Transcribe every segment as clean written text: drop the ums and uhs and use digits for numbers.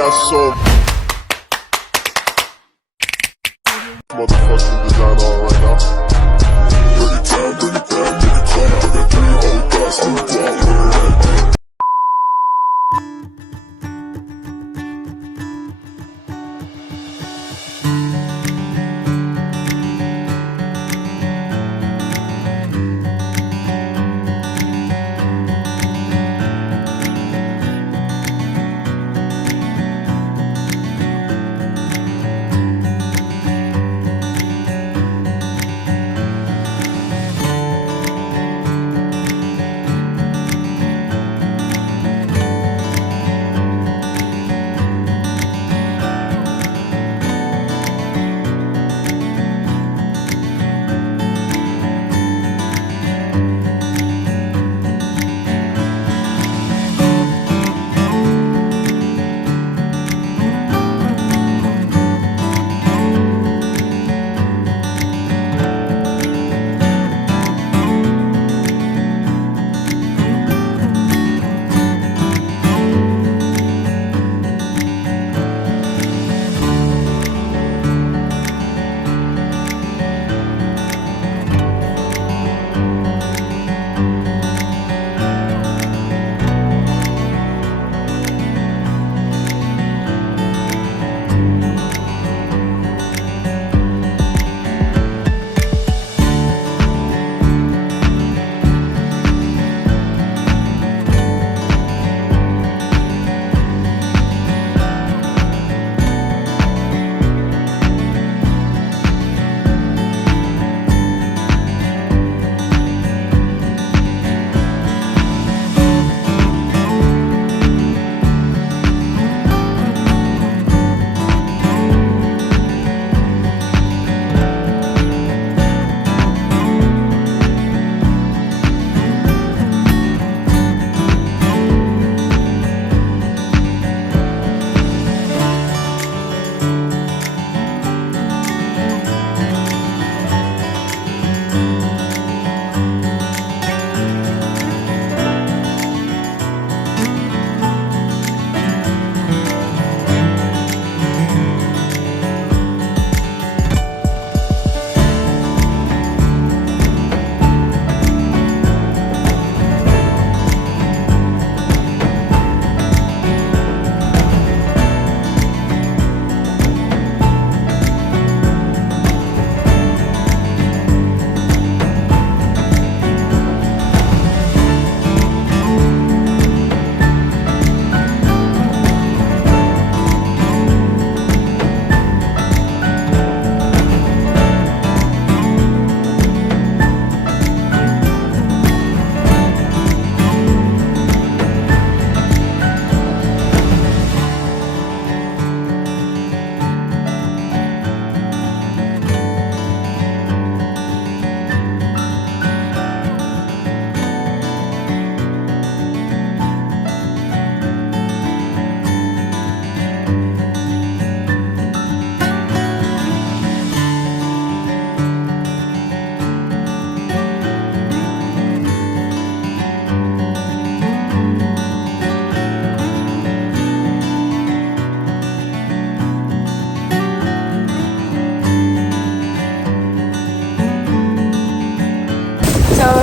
got so motherfucking design on right now. Bring it down, bring it down, bring it down. I got 3 old guys on the block.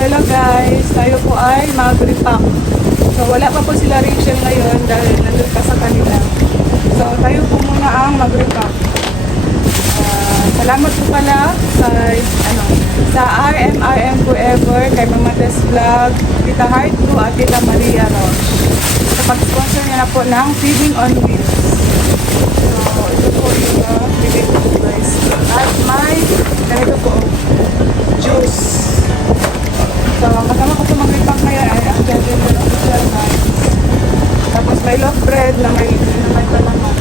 Hello guys, tayo po ay mag-repack. So wala pa po sila Rachel ngayon dahil nandun pa sa kanila. So tayo po muna ang mag-repack. Salamat po pala sa RMRM Forever, kay Mama Tess Vlog, Tita Heart Blue at Tita Maria Roche. Sa pag-sponsor niya na po ng Feeding on Wheels. So ito po yung feeding on guys. At may ganito po, juice. So, kasama ko sa mag-repack ngayon ay ang gentleman official guys. Tapos may loaf bread na may palaman.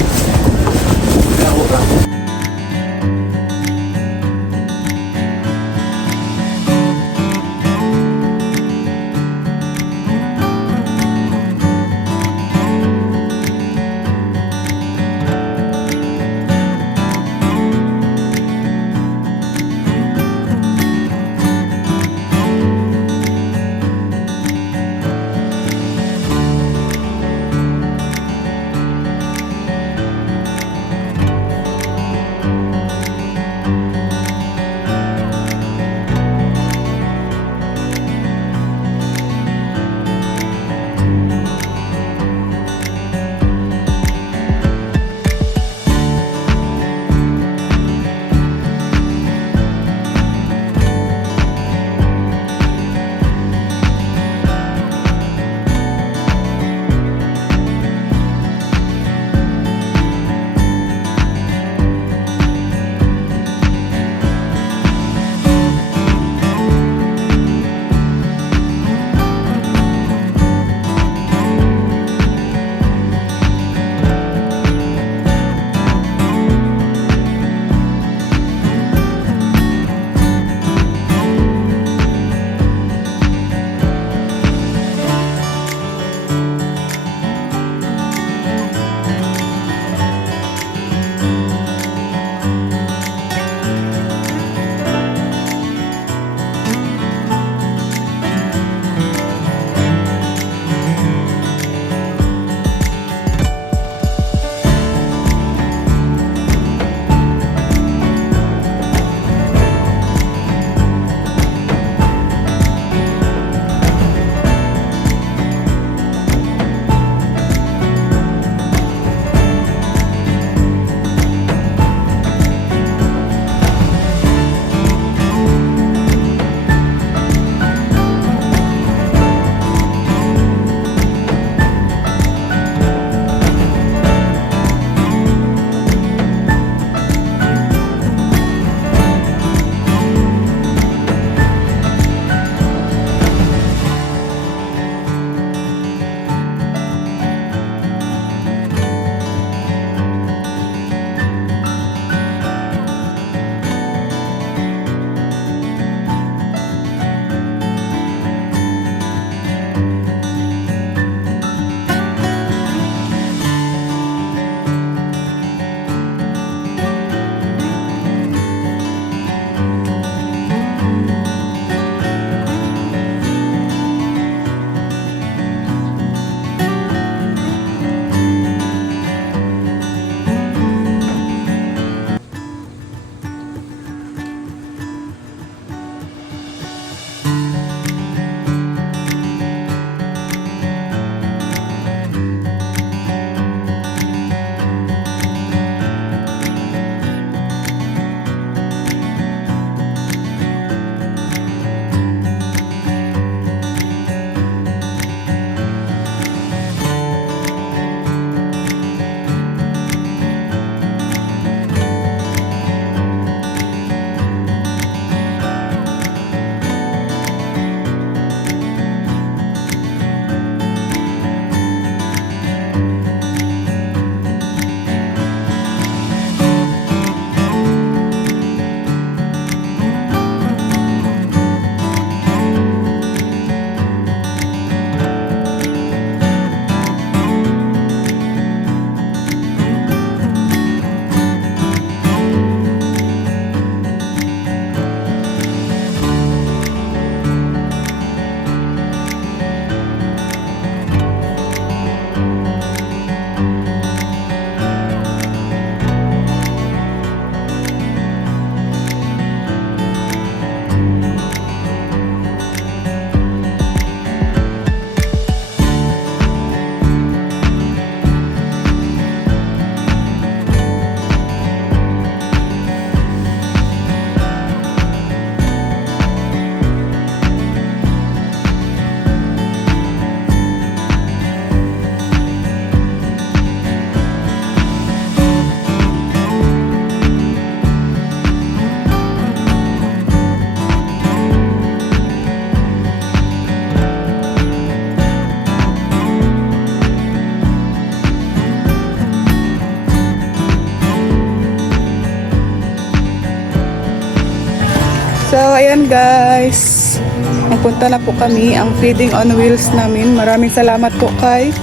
ayan guys, magpunta na po kami ang feeding on wheels namin. Maraming salamat po kay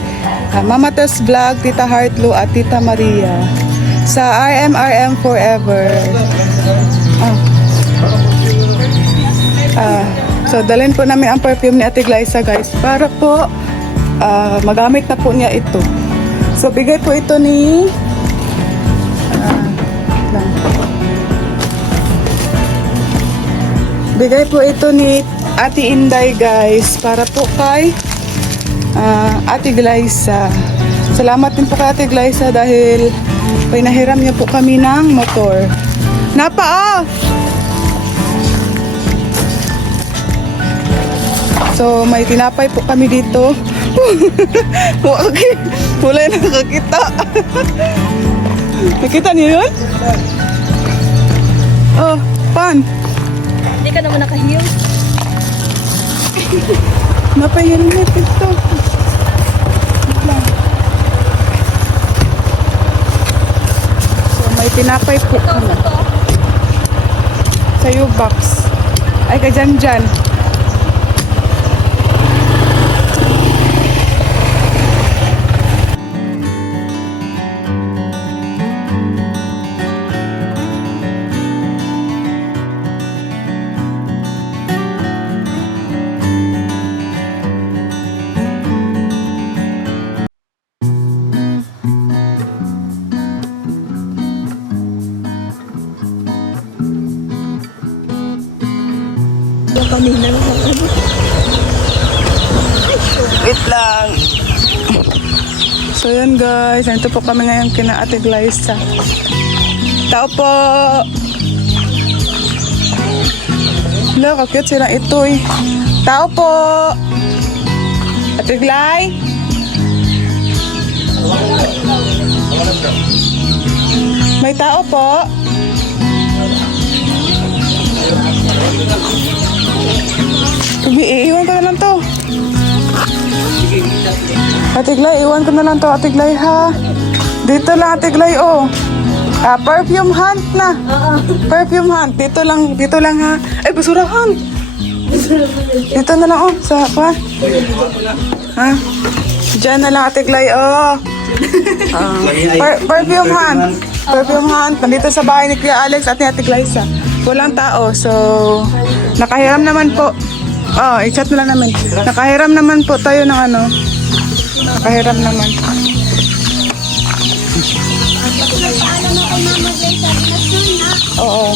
Mama Tess Vlog, Tita Heartlo at Tita Maria sa RMRM Forever. So dalhin po namin ang perfume ni Ate Glyza guys para po magamit na po niya ito. So bigay po ito ni bigay po ito ni Ate Inday guys para po kay Ate Glyza. Salamat din po kay Ate Glyza dahil pinahiram niya po kami ng motor. Napa! So may tinapay po kami dito. Okay. Wala na nakakita. Nakita niyo yun? Oh, pan. Hindi ka naman nakahiyo. Napahilmet ito. So may tinapay po kami. Sa U-Box. Ay ka dyan. Wait lang. So yun guys, nandito po kami ngayon kina Ate Glyza. Tao po. Hello, kakit sila ito eh. Tao po. Ate Gly. May tao po. Iiwan ko na lang to. Ate Glay, iwan ko na lang to, Ate Glay, ha? Dito lang, Ate Glay, oh. Perfume hunt na. Perfume hunt. Dito lang, ha? Ay, basurahan. Dito na lang, oh. Sa, pa? Ha? Diyan na lang, Ate Glay, oh. Perfume hunt. Perfume hunt. Nandito sa bahay ni Kuya Alex at ni Ate Glyza. Walang tao, so nakahiram naman po. Oh, i-chat na lang namin. Nakahiram naman po tayo ng ano. Nakahiram naman. Oo.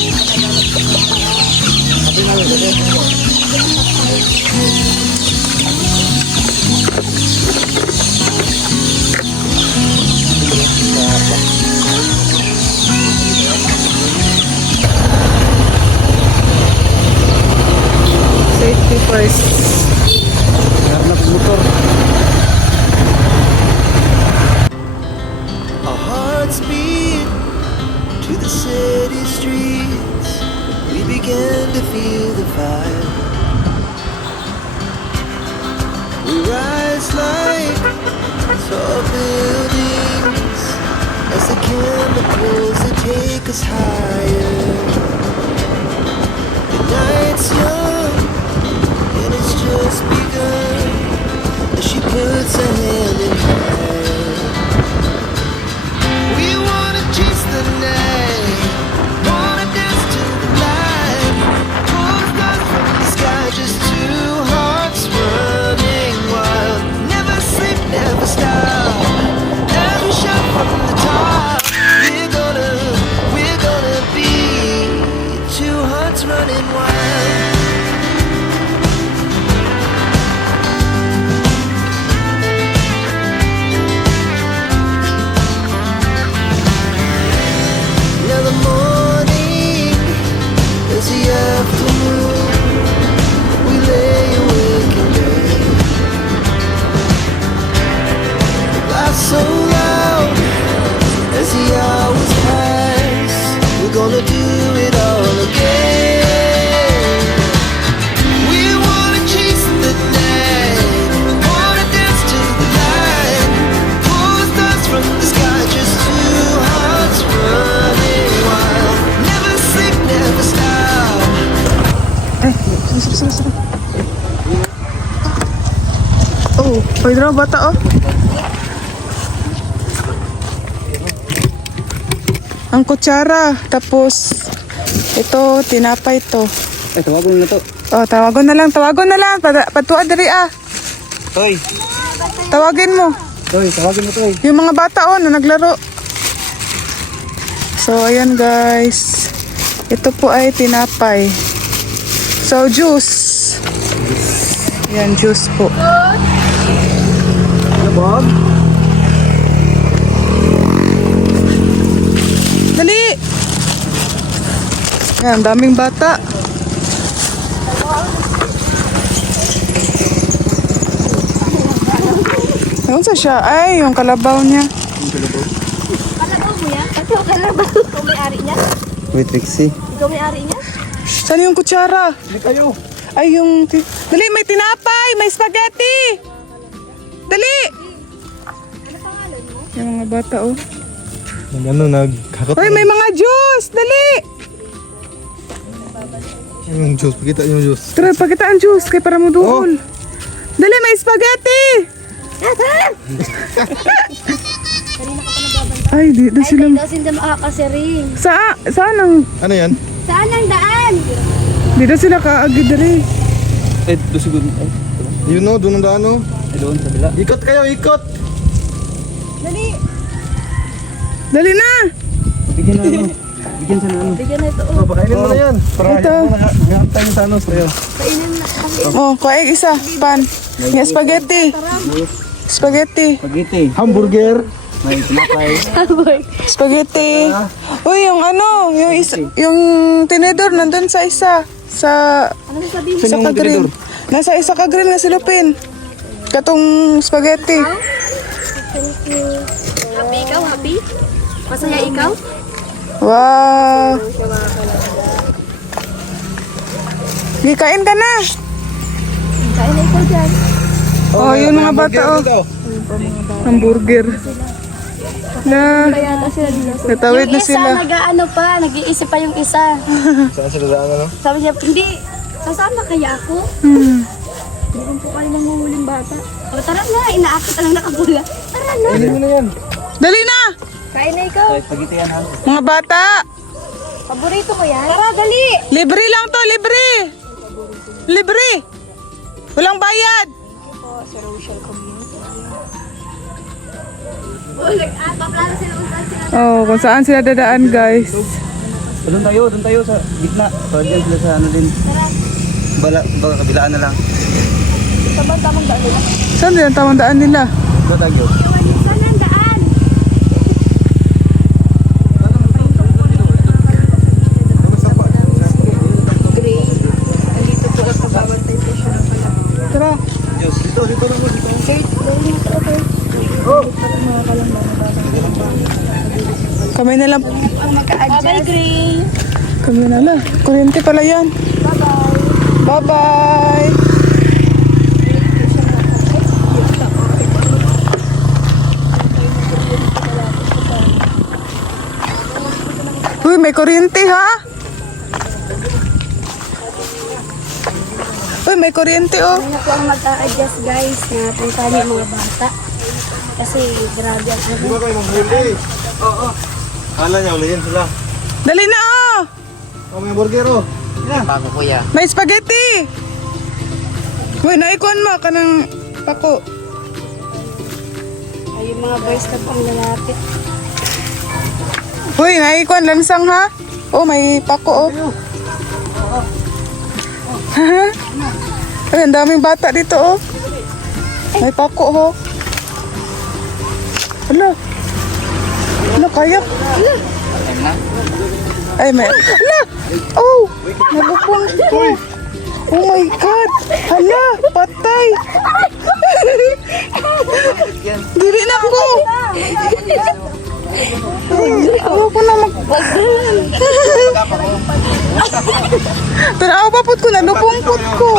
Safety first. Our hearts beat to the city streets. We began to feel the fire. We rise like tall buildings as the chemicals that take us higher. The night's young and it's just begun as she puts her hand in mine. We wanna chase the night, wanna dance to the light, pull the stars from the sky, just two hearts running wild. Never sleep, never stop, every shot from the top. We're gonna be Uy, draw bata oh. Ang kutsara. Tapos, ito, tinapay to. Ay, tawagon na to. Oh, tawagon na lang. Patuwa diri ah. Toy. Tawagin mo. Toy, tawagin mo Toy. Yung mga bata oh, na naglaro. So, ayan guys. Ito po ay tinapay. So, juice. Ayan, juice po. Ano, Bob? Dali! Ayan, daming bata. Ayun sa siya. Ay, yung kalabaw niya. Kalabaw mo yan? Ikaw kalabaw. Ikaw may-ari niya? Wait, Trixie. Ikaw may-ari niya? Saan yung kutsara? Hindi kayo. Ay, yung... Dali, may tinapay! May spaghetti! Dali! Ano pangalan mo? Yung mga bata, oh. Nagkakot. Hoy, may mga juice! Dali! Yung juice, pakita yung juice. Tara, pakita ang juice kay para mo duhol. Dali, may spaghetti! Ay, dito sila. Daw sila makakasiring. Saan ang... Ano yan? Saan ang daan? Dito sila kaagad dali. Eh, doon siguro. You know, doon ang daan oh. Doon sa bila. Ikot kayo, ikot! Dali. Dali na! Bigyan na ano. Bigyan sa ano. Bigyan na ito. Oh, pakainin mo na yan. Para Ito. Gahap tayo sa ano, sa'yo. Kainin na. Oh, kuhaig isa. Pan. Yung spaghetti. Spaghetti. Spaghetti. Hamburger. May tinapay. Spaghetti. Uy, yung ano, yung tinidor nandun sa isa. Sa Ano sabihin mo? sa ka-grill. Nasa isa ka-grill nga silupin. Katong spaghetti. Thank you. Happy ikaw? Happy? Masaya ikaw? Wow. Gikain ka na. Kain na ikaw dyan. Oh, yun mga bata oh. Hamburger. Na, Kaya ata sila dito. natawid na Yung isa, sila. nag-ano pa, nag-iisip pa yung isa. Saan sila daan ano? Sabi niya, hindi, sasama kaya ako? Hmm. Hindi rin po kayo nanguhuling bata. O tara na, inaakit lang nakabula. Tara na. Hindi mo na yan. Dali na! Kain na ikaw. Spaghetti yan ha. Mga bata! Paborito mo yan? Tara, dali. Libre lang to, libre! Libre! Walang bayad! Paplano sila undan sila. Oh, kung saan sila dadaan guys. Doon tayo sa gitna. So, dyan sila sa ano din. Baka kabilaan na lang. Sabang tamang daan nila. Saan din ang tamang daan nila? Doon tayo. Saan ang daan? Gray. Nandito po ang kababantay ko siya ng pala. Tara. Dito lang mo. Dito. Kate, dali mo ito, Kate. Kami na lang. Ang magka-adjust. Bye-bye, Gray. Kami na lang. Kuryente pala yan. Bye-bye. Bye-bye! Uy, may kuryente ha? Uy, may kuryente oh. Ano po ang mag-a-adjust, guys, na puntahan yung mga bata. Kasi grabe ang ano. Kayo maghuli. Oo. Kala niya, ulihin sila. Dali na oh! Oh, may burger oh. Bago kuya. May spaghetti! Uy, naikon mo ka ng pako. Ay, yung mga boys na pang lalapit. Uy, naikon lansang ha? Oh, may pako oh. Ay, ang daming bata dito oh. May pako oh. Hala. Hala, kayak. Ay, may... Hala! Oh! Nalupong ko. Oh my God! Hala! Patay! Dili na ko! Ako ko na Pero ako paput ko, nalupongpot ko.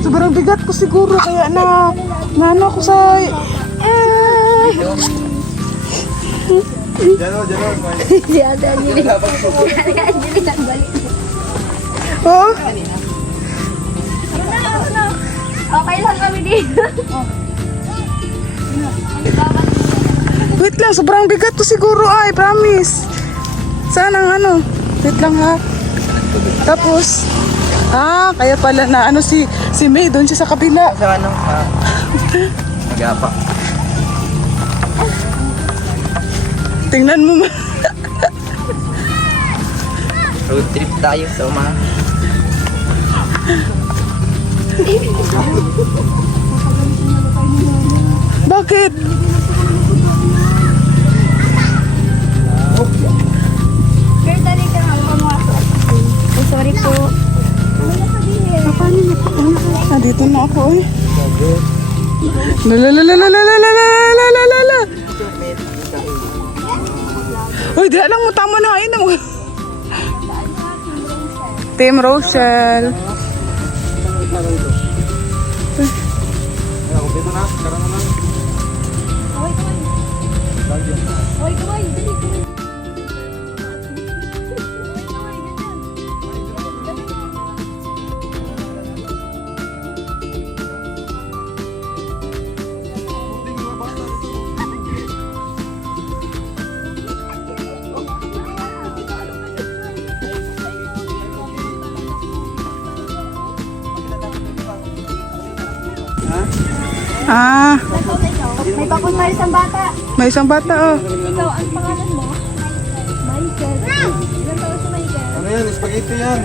Sobrang bigat ko siguro kaya na ano ako sa Si Ate Angeline. Ate Angeline ang balik. Oh, Okay lang kami dito. wait lang, sobrang bigat to siguro ay, promise. Saan ang ano? Wait lang ha. Tapos, kaya pala na ano si May doon siya sa kabila. Sa ano? Mag-apa. Tingnan mo. Road trip tayo sa umaga. Bakit? Pero dali ka nga, mamasok. Ay, sorry po. Dito na ako eh. Lalalalalalalalalalalalala. Uy, di alam mo, tama na kain mo. Team Rochelle. Oy, kaway, dali, kaway. May bakon tayo sa bata. May isang bata oh. Ikaw, ang pangalan mo? Michael. Ilan taon si Michael? Ano yan? Spaghetti yan.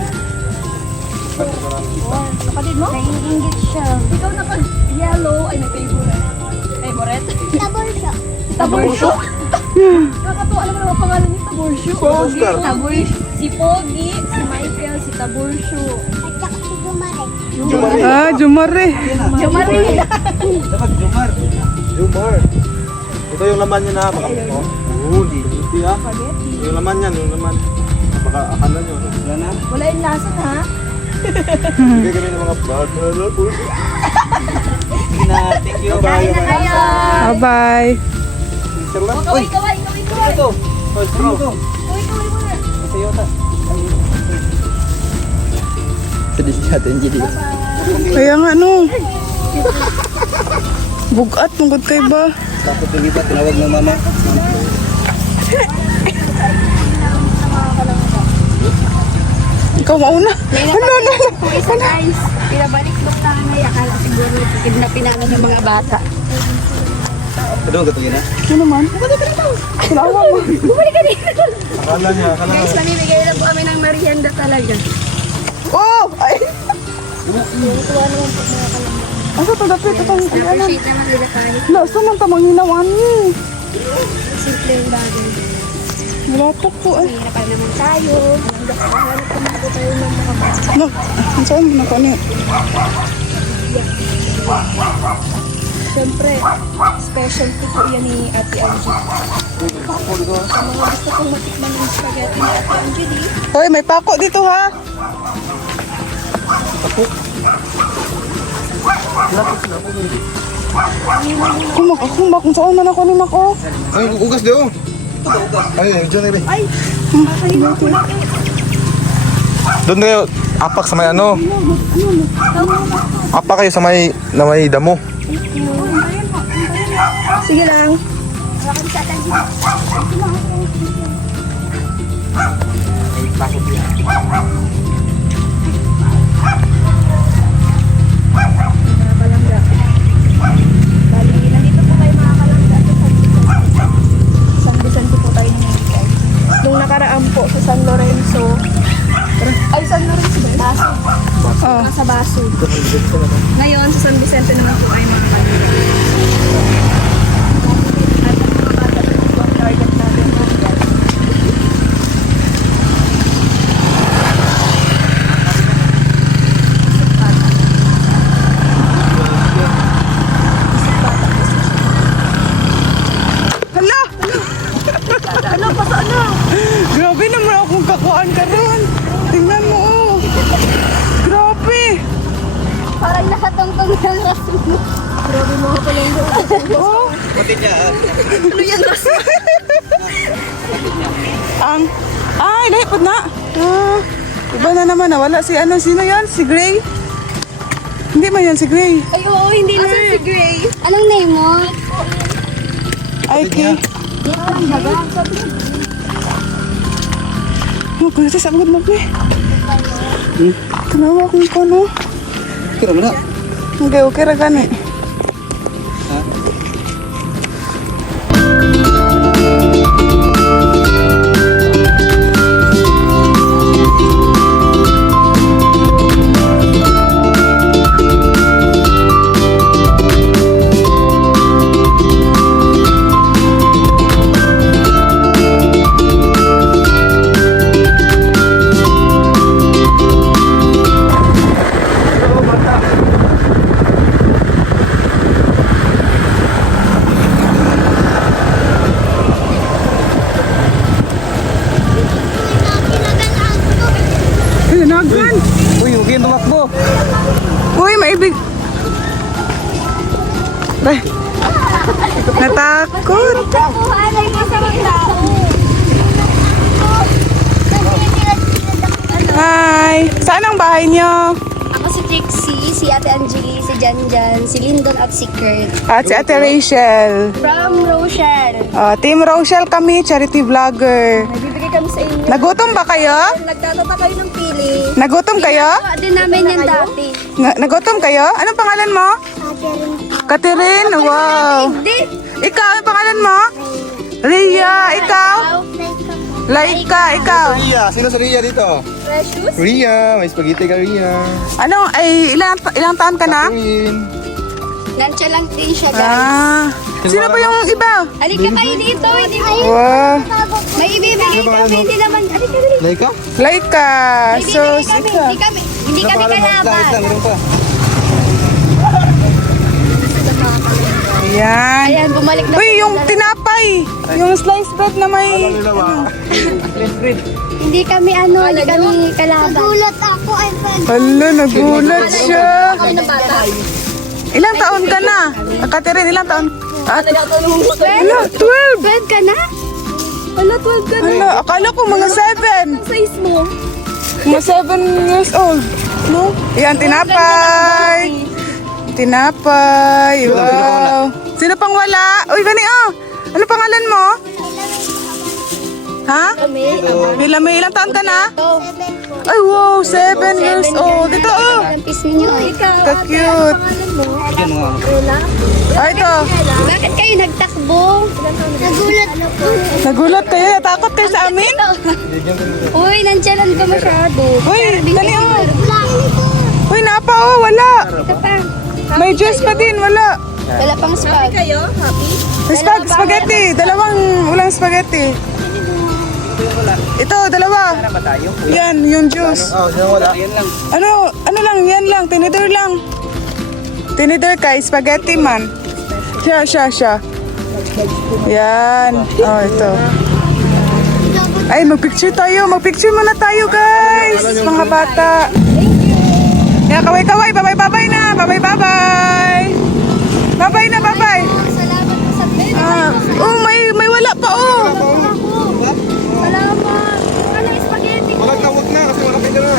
Kapatid mo? Naiingit siya. Ikaw naka-yellow. Ay, may favorite. Favorite? Taborsyo. Taborsyo? Nakakatuwa naman ang pangalan ni Taborsyo. Pogi. Taborsyo. Si Pogi, si Michael, si Taborsyo. At saka si Jumare. Jumare. Jumare. Dapat Jumar. Jumar. Ito yung laman niya na baka mo. Hindi ah. Yung laman niyan, yung laman. Baka akala niyo. Wala na. Wala yung lasa na, ha? Bigay kami ng mga bata na po. Thank you. Kain na kayo. Bye-bye. Sir lang. Kaway, kaway, kaway, kaway. Ito. Oh, bro. Kaway, kaway muna. Sa iyo ta. Sedih si Ate Angeline. Kaya nga no. Bugat, tungkod kay ba? Takot yung iba, tinawag ng mama. Ikaw mauna. Kung isa guys, pinabalik nung nanay, akala siguro kidnapin namin ng mga bata. Ito, gatugin na. Ano naman? Kailangan mo. Bumalik ka dito. Akala niya. Guys, mamimigay na po kami ng merienda talaga. Oh! Ay! Tuwa naman po mga kalamba. Asa ito dapit? Ito ang ano? Appreciate naman nila tayo. Lasa man tamang hinawan niyo. Simple yung bagay. Malatok po eh. Hirapan naman tayo. Hanap naman po tayo ng mga bata. No, ang saan mo na kanit? Siyempre, specialty po yan ni Ate Angie. Sa mga gusto kong matikman ng spaghetti ni Ate Angie, Hoy, may pako dito ha. Kumak, kung saan man ako ni Mako. Ay, ugas daw. Ay, dyan na ay, kanina ko lang eh. Doon kayo, apak sa may ano? Apak kayo sa may, na may damo. Sige lang. Makan sa Ate Angie. Mga kalangga. Bali, nandito po kayo mga kalangga sa San Vicente po tayo nangyayari. Nung nakaraan po sa San Lorenzo, ay San Lorenzo ba? Baso. Nasa Baso. Ngayon, sa San Vicente naman po ay mga kalangga. At ang mga bata na po ang target natin po. Hala! Ano? Pasaan na? Grabe naman akong kakuan ka ron. Tingnan mo oh. Grabe. Parang nakatungtong na raso mo. Grabe mga kalangga. Oh. Pati niya. Ano yan raso? Ay, lahi po na. Iba na naman, nawala si ano, sino yan? Si Gray? Hindi man yan si Gray. Ay, oo, hindi na si Gray. Anong name mo? Ay, Kay. Oh, kung nasa sabagod mo, Kay. Tanawa kong ko, no? Kira mo na. Okay ra gani. Nagwan. Uy, huwag kayong tumakbo. Uy, maibig. Ay. Natakot. Alay mo sa mga Hi. Saan ang bahay niyo? Ako si Trixie, si Ate Angeli, si Janjan, si Lyndon at si Kurt. At si Ate Rachel. From Rochelle. Team Rochelle kami, charity vlogger. Nagbibigay kami sa inyo. Nagutom ba kayo? Nagtatata kayo ng pili. Nagutom kayo? Ginagawa din namin yan dati. Nagutom kayo? Anong pangalan mo? Catherine. Wow. Hindi. Ikaw, ang pangalan mo? Ria. Ikaw? Laika. Ikaw? Ria, sino sa Ria dito? Precious. Ria, may spaghetti ka Ria. Ano? Ay, ilang taon ka na? Queen. Nandiyan lang din siya, guys. Sino ba yung iba? Halika kayo dito. Hindi mo. Wow. May ibibigay kami. Hindi naman. Halika, halika. Laika? Laika. May So, ibibigay kami. sika. Hindi kami kalaban. Meron pa. Yan. Ayan, bumalik na. Uy, yung tinapay. Yung sliced bread na may... Hindi kami hindi kami kalaban. Nagulat ako. Hala, nagulat siya. Kami ng bata. Ilang taon ka na? Catherine, ilang taon? Hala, 12. 12 ka na? Wala, 12 ka na. Hala, akala ko mga 7. Size mo. Mga 7 years old. No? Yan, tinapay. Tinapay. Wow. Sino pang wala? Uy, gani Ano pangalan mo? Ha? Kami. Ilang taon ka na? 7 po. Ay, wow, 7 years old. Ito, Ang piece ninyo. Ikaw, Ka-cute. Ella. Ito. Bakit kayo nagtakbo? Nagulat po. Nagulat kayo. Natakot kayo sa amin? Uy, nandyan ka masyado. Uy, gani Ito Uy, napa wala. pa. May juice pa din, wala. Wala pang spag. Kayo? Happy? Spaghetti. Ulang spaghetti. Ito, dalawa. Yan, yung juice. Oh, yan wala. Ano lang, yan lang. Tinidor lang. Tinidor kay spaghetti man. Siya. Yan. Oh, ito. Ay, magpicture tayo. Magpicture muna tayo, guys. Mga bata. Yeah, kaway-kaway. Bye-bye na. Bye-bye. Bye-bye na, bye-bye. Salamat po sa May wala pa, Salamat. Ano yung spaghetti ko? Wag na kasi makapit ka na.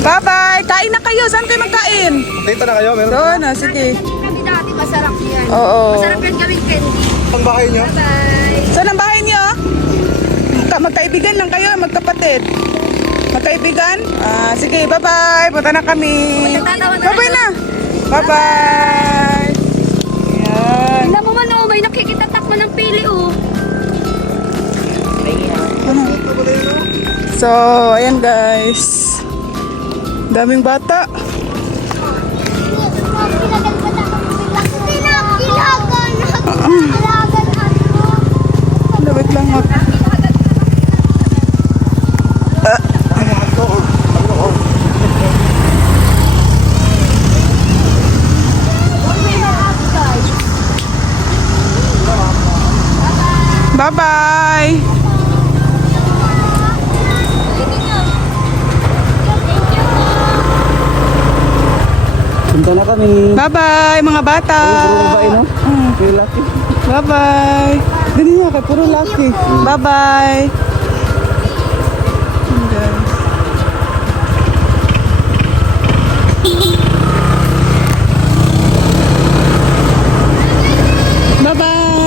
Bye-bye. Kain na kayo. Saan kayo magkain? Dito na kayo, meron. Doon, sige. Kami dati, masarap yan. Oo. Masarap yan gawing candy. Ang bahay niyo? Bye. Saan ang bahay niyo? Magkaibigan lang kayo, magkapatid. Magkaibigan? Sige, bye-bye. Punta na kami. Tatawa na Bye-bye na. Bye-bye. Yan. Tingnan mo man, may nakikitatak mo ng pili, So, ayan guys. Daming bata. Wait lang ako. Bye-bye. Punta na kami. Bye-bye mga bata. Babae, no? May laki. Bye-bye. Dali nga kay puro laki. Bye-bye. Guys. Bye-bye.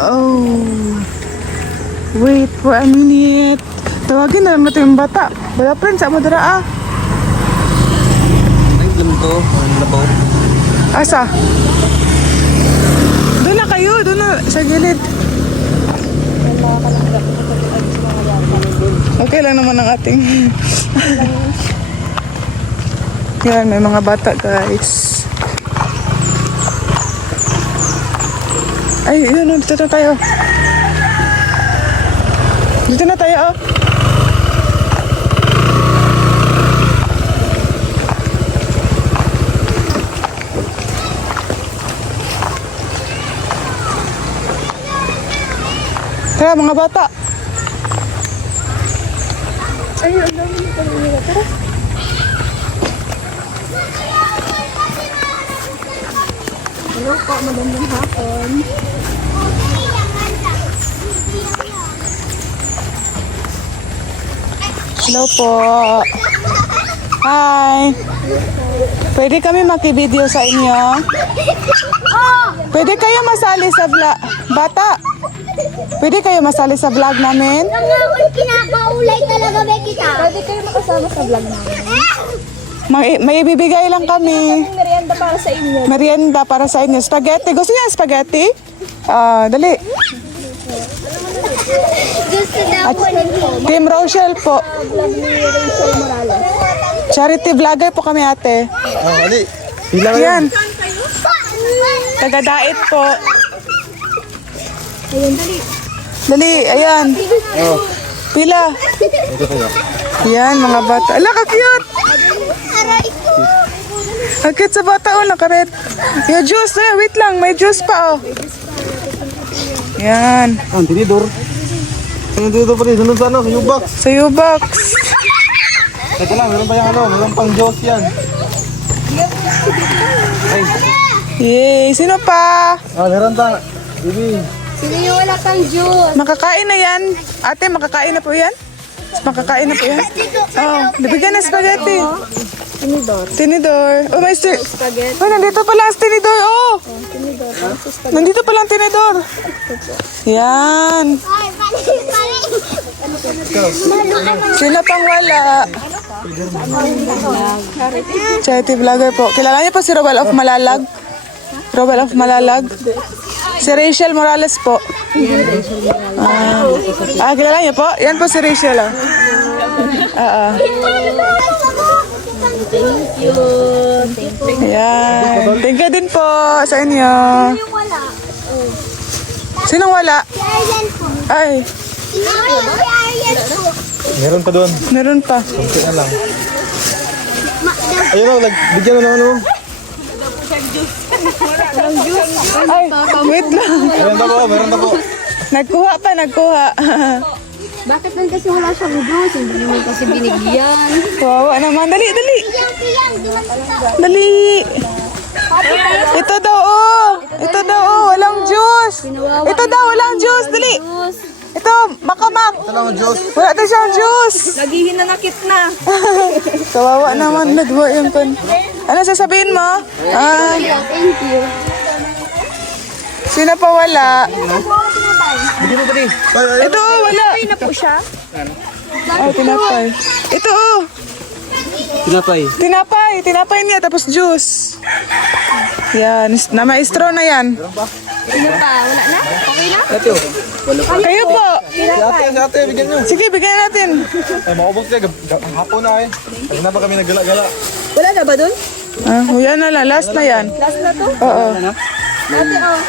Oh. Wait for a minute. Tawagin na naman ito yung bata. Bala friend, sa mo dara ah. Ay, alam ko. Labaw. Asa? Doon na kayo, doon na sa gilid. Okay lang naman ang ating. Yan, may mga bata guys. Ay, yun, dito na tayo. Dito na tayo, oh. Tara, mga bata. Ay, ang dami na kanina. Tara. Hello po, magandang hapon. Hello po. Hi. Pwede kami makibideo sa inyo? Pwede kayo masali sa vlog? Bata, pwede kayo masali sa vlog namin? Ang ako'y kinakaulay talaga ba kita? Pwede kayo makasama sa vlog namin. May ibibigay lang kami. Ang merienda para sa inyo. Merienda para sa inyo. Spaghetti. Gusto niya spaghetti? Dali. Gusto daw po nito. Team Rochelle po. Vlog ni Rachel Morales. Charity vlogger po kami ate. Oh, ali. Pila kayo. Yan. Taga-dait po. Ayun, dali. Dali, ayan. Oh, Pila. ito kayo. Yan, mga bata. Ala, ka-cute. Aray ko. Ang cute sa bata, oh, nakaret. Yung juice, wait lang, may juice pa, oh. Yan. Ang tinidor. Ang tinidor pa rin. Sunod sa ano? Yung box. Sa U-Box. Ito lang, meron pa yung ano? Meron pang Diyos yan. Yay! Sino pa? Meron pa. Bibi. Sino yung wala kang juice? Makakain na yan. Ate, makakain na po yan? Makakain na po yan? Oh, nabigyan ng spaghetti. Tinidor. Tinidor. Oh, may Spaghetti. Oh, nandito pala ang tinidor. Oh! Tinidor. Para sa spaghetti. Nandito pala ang tinidor. Yan. Sino pang wala? Charity vlogger po. Kilala niyo po si Robel of Malalag? Robel of Malalag? Si Rachel Morales po. Kilala niyo po? Yan po si Rachel. Ayan. Thank you din po sa inyo. Wala. Sinong wala? Si Aryan po. Ay, Si Aryan po. Meron pa doon. meron pa. Kunti na lang. Ayun o, bigyan mo na ano. Ay, wait lang. Meron na po, meron na po. Nagkuha pa, nagkuha. Bakit lang kasi wala siyang juice? Hindi naman kasi binigyan. Kawawa naman. Dali, dali. Dali. Ito daw, oh. Ito daw, oh. Walang juice. Ito daw, walang juice. Dali. Ito, makamak. Ito lang ang Diyos. Wala daw siyang juice. Naghihinanakit na. Kawawa naman. Nagwa yung kon. Ano sasabihin mo? Thank you. Sino pa wala? Bigyan mo pa rin. Ay, Ito, oh, wala. Ay na po siya. Oh, tinapay. Ito, oh. Tinapay. Tinapay. Tinapay niya, tapos juice. Yan. Na-maestro na yan. Sino pa? Wala na? Okay na? Ito. Kayo po. Si ate, bigyan nyo. Sige, bigyan natin. Ay, makubos niya. Hapon na eh. Pag na ba kami naggala-gala? Wala na ba dun? Yan na lang. Last na yan. Last na to? Oo. Ate, oh.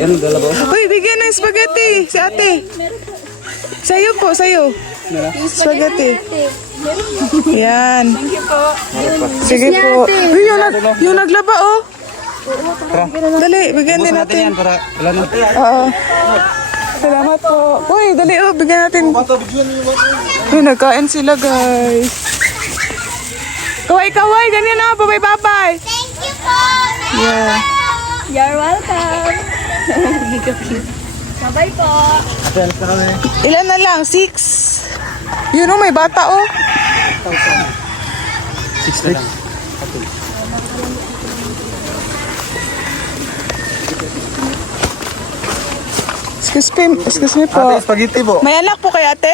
Yan, dala ba? Uy, bigyan ng spaghetti si ate. Sa'yo po, sa'yo. Spaghetti. Yan. Sige po. Uy, yung naglaba, oh. Dali, bigyan din natin. Para, wala na. Oo. Salamat po. Uy, dali, oh. Bigyan natin. Bata, bigyan nyo yung bata. Uy, nagkain sila, guys. Kaway-kaway, ganyan na. Babay-babay. Thank you po. Yeah. You're welcome. Bye po. Ate, alis na kami. Ilan na lang? 6. Yun, oh, may bata, oh. 6 na lang. Excuse me po. Ate, spaghetti po. May anak po kay ate?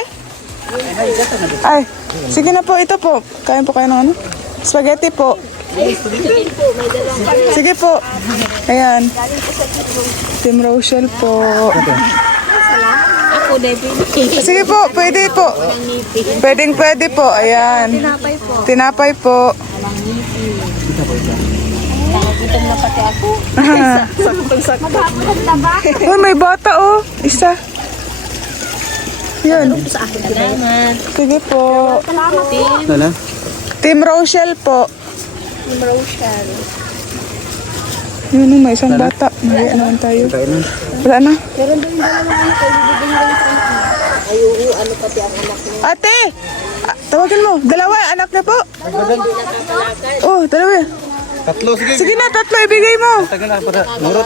Ay, sige na po, ito po. Kain po kayo ng ano? Spaghetti po. Sige po. Ayan. Team Rochelle po. Ako, Debbie. Sige po, pwede po. Pwede po. Ayan. Tinapay po. Tinapay po. Gutom na pati ako. Maghapon na ba? Oh, may bata oh. Isa. Yan. Sa akin. Salamat. Sige po. Salamat po. Wala? Team Rochelle po. Team Rochelle. Yun, oh, may isang bata. Maya naman tayo. Wala na. Meron doon yung dalawang anak ko. Bibigyan nyo lang sa akin. Ay, oo, ano pati ang anak niya. Ate! Tawagin mo. Dalawa, anak na po. Oh, dalawa. Tatlo, sige. Sige na, tatlo ibigay mo. Tagal na, para murot.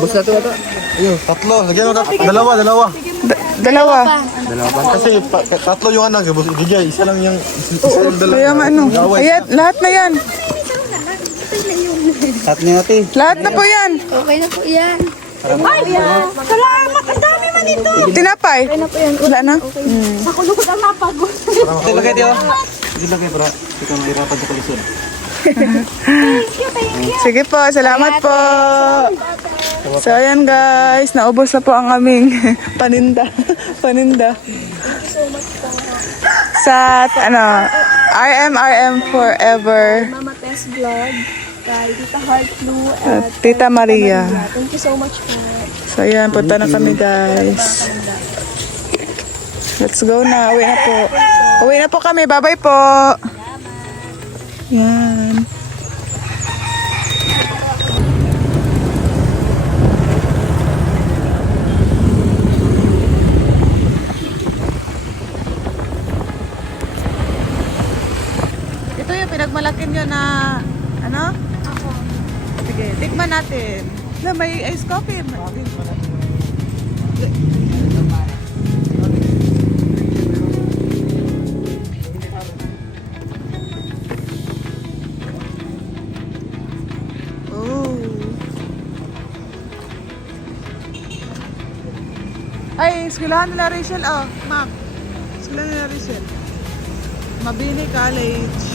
Bus na ito, ata. Ayun, tatlo. Lagyan mo tatlo. Dalawa. Dalawa. Dalawa pa. Kasi tatlo yung anak. Bus, gigay. Isa lang yung... Isa yung dalawa. Kaya ano. Ayan, lahat na yan. Tatlo yung ate. Lahat na po yan. Okay na po yan. Ay, salamat. Ang dami man Tinapay. Kaya na po yan. Wala na? Okay. Sa kulong na napagod. Lagay diyo. Sige lagay bro. Ikaw mahirapan sa kalisod. Thank you. Sige po, salamat po. So ayan guys, naubos na po ang aming paninda. Paninda. So much po. Sa RM Forever. Mama Tess Vlog. Kay Tita Heart Blue At at Tita Maria. Thank you so much po. So ayan, punta na kami guys. Let's go na, uwi na po. Uwi na po kami, bye-bye po. Yan. Ito yung pinagmalaki nyo na, ano? Sige, tikman natin. May ice coffee. Ay, eskwelahan nila Rachel. Oh, ma'am. Eskwelahan nila Rachel. Mabini College.